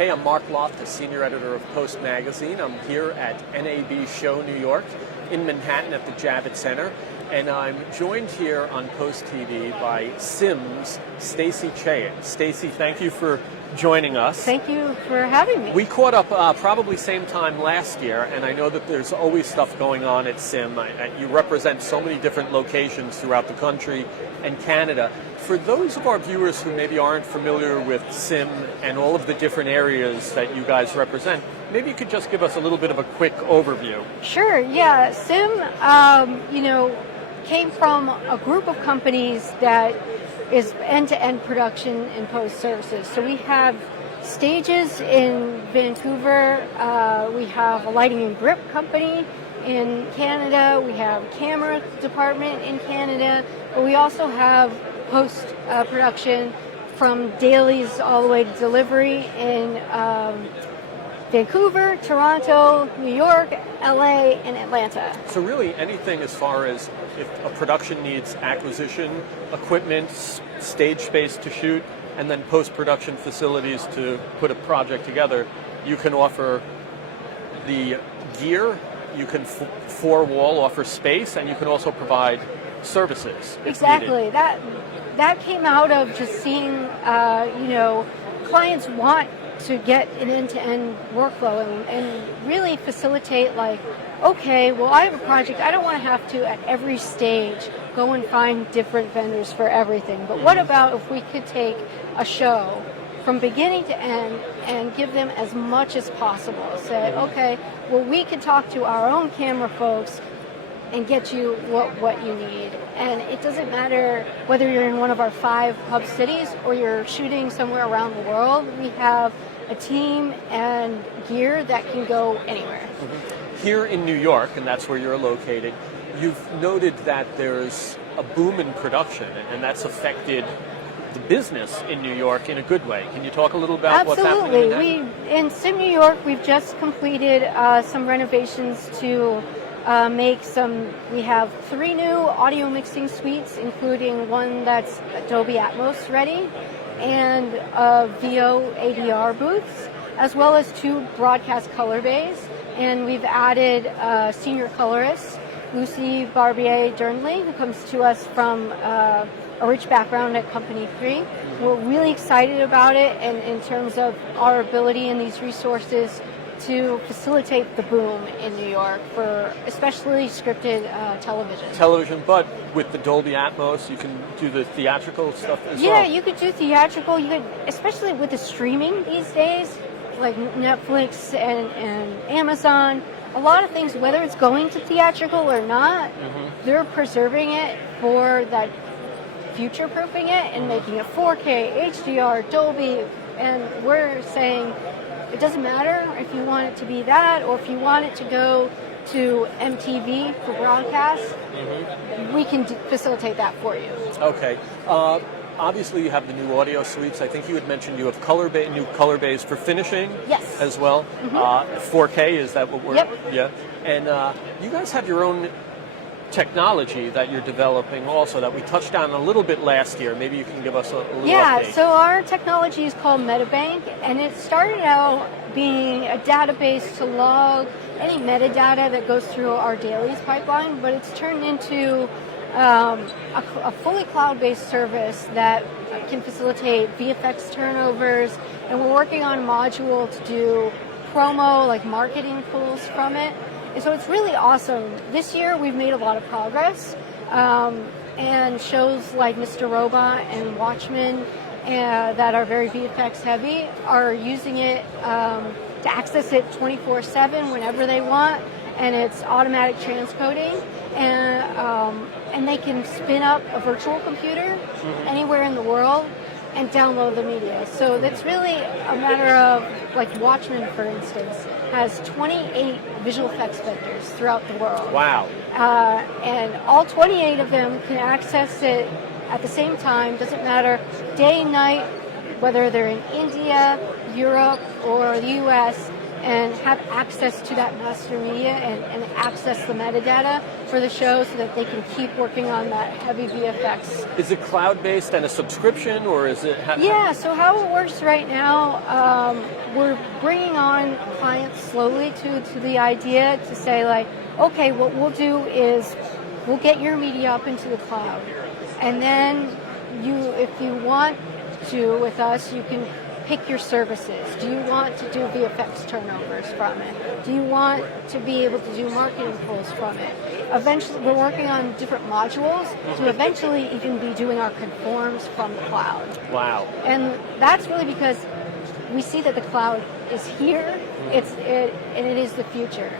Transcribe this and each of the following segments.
Hey, I'm Marc Loftus, senior editor of Post Magazine. I'm here at NABShowNY in Manhattan at the Javits Center, and I'm joined here on Post TV by Sim's Stacy Chaet. Stacy, thank you for joining us. Thank you for having me. We caught up probably same time last year, and I know that there's always stuff going on at Sim. You represent so many different locations throughout the country and Canada. For those of our viewers who maybe aren't familiar with Sim and all of the different areas that you guys represent, maybe you could just give us a little bit of a quick overview. Sure, yeah. Sim, came from a group of companies that is end-to-end production and post services. So we have stages in Vancouver, we have a lighting and grip company in Canada, we have a camera department in Canada, but we also have post production from dailies all the way to delivery in Vancouver, Toronto, New York, LA, and Atlanta. So really anything as far as if a production needs acquisition, equipment, stage space to shoot, and then post-production facilities to put a project together, you can offer the gear, you can four-wall offer space, and you can also provide services. Exactly. That came out of just seeing, clients want to get an end-to-end workflow and really facilitate, like, okay, well, I have a project. I don't want to have to, at every stage, go and find different vendors for everything. But what about if we could take a show from beginning to end and give them as much as possible? Say, okay, well, we can talk to our own camera folks and get you what you need. And it doesn't matter whether you're in one of our 5 hub cities or you're shooting somewhere around the world. We have a team and gear that can go anywhere. Here in New York, and that's where you're located, you've noted that there's a boom in production, and that's affected the business in New York in a good way. Can you talk a little about what's happening? Absolutely. In Sim New York, we've just completed some renovations to we have 3 new audio mixing suites, including one that's Dolby Atmos ready, and VO ADR booths, as well as 2 broadcast color bays. And we've added a senior colorist, Lucy Barbier-Dernley, who comes to us from a rich background at Company 3. We're really excited about it, and in terms of our ability and these resources to facilitate the boom in New York for especially scripted television. But with the Dolby Atmos, you can do the theatrical stuff as well. Yeah, you could do theatrical. You could, especially with the streaming these days, like Netflix and Amazon, a lot of things, whether it's going to theatrical or not, they're preserving it for that, future-proofing it and making it 4K, HDR, Dolby, and we're saying it doesn't matter if you want it to be that or if you want it to go to MTV for broadcast, we can facilitate that for you. Okay. Obviously, you have the new audio suites. I think you had mentioned you have new color bays for finishing. Yes. As well. 4K, is that what we're... Yep. Yeah. And you guys have your own technology that you're developing also that we touched on a little bit last year. Maybe you can give us a little update. So our technology is called MetaBank, and it started out being a database to log any metadata that goes through our dailies pipeline, but it's turned into a fully cloud-based service that can facilitate VFX turnovers, and we're working on a module to do promo, like marketing pulls from it. And so it's really awesome. This year we've made a lot of progress, and shows like Mr. Robot and Watchmen that are very VFX heavy are using it to access it 24/7 whenever they want, and it's automatic transcoding, and they can spin up a virtual computer anywhere in the world and download the media. So that's really a matter of, like Watchmen, for instance, has 28 visual effects vectors throughout the world. Wow. And all 28 of them can access it at the same time. Doesn't matter day, night, whether they're in India, Europe, or the US. and have access to that master media and access the metadata for the show so that they can keep working on that heavy VFX. Is it cloud-based and a subscription, or is it... Yeah, so how it works right now, we're bringing on clients slowly to the idea to say, like, okay, what we'll do is we'll get your media up into the cloud. And then if you want to, with us, you can pick your services. Do you want to do VFX turnovers from it? Do you want to be able to do marketing pulls from it? Eventually, we're working on different modules to eventually even be doing our conforms from the cloud. Wow. And that's really because we see that the cloud is here, and it is the future.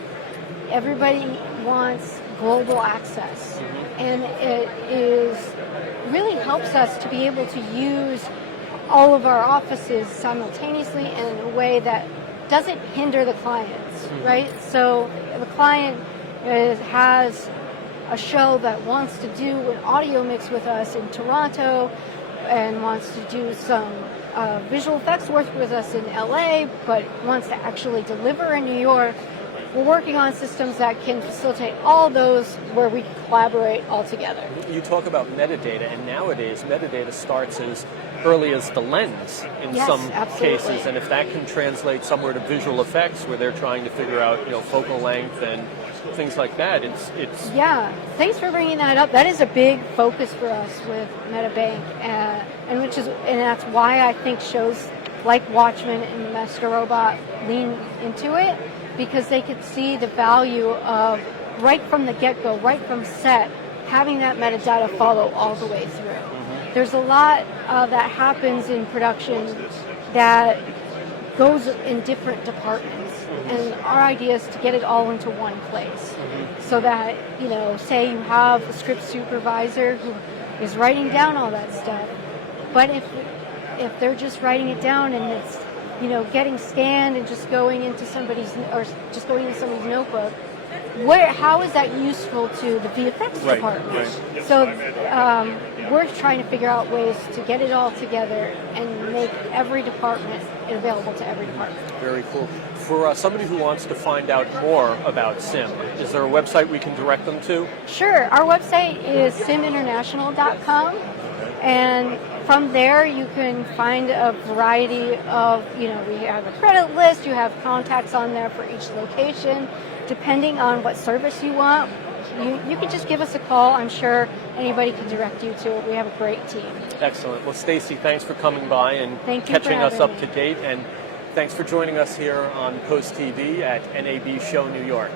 Everybody wants global access, and it really helps us to be able to use all of our offices simultaneously in a way that doesn't hinder the clients, right? So if a client has a show that wants to do an audio mix with us in Toronto and wants to do some visual effects work with us in LA, but wants to actually deliver in New York, we're working on systems that can facilitate all those where we collaborate all together. You talk about metadata, and nowadays metadata starts as early as the lens in some cases, and if that can translate somewhere to visual effects where they're trying to figure out, focal length and things like that, it's yeah. Thanks for bringing that up. That is a big focus for us with MetaBank, and that's why I think shows like Watchmen and Master Robot lean into it, because they could see the value of right from the get-go, right from set, having that metadata follow all the way through. There's a lot that happens in production that goes in different departments, and our idea is to get it all into one place, so that, say you have a script supervisor who is writing down all that stuff, but if they're just writing it down and it's getting scanned and just going into somebody's notebook, how is that useful to the VFX department? Right. So we're trying to figure out ways to get it all together and make every department available to every department. Very cool. For somebody who wants to find out more about SIM, is there a website we can direct them to? Sure. Our website is siminternational.com, and from there you can find a variety of, we have a credit list, you have contacts on there for each location. Depending on what service you want, you can just give us a call. I'm sure anybody can direct you to it. We have a great team. Excellent. Well, Stacy, thanks for coming by and catching us up to date, and thanks for joining us here on Post TV at NAB Show New York.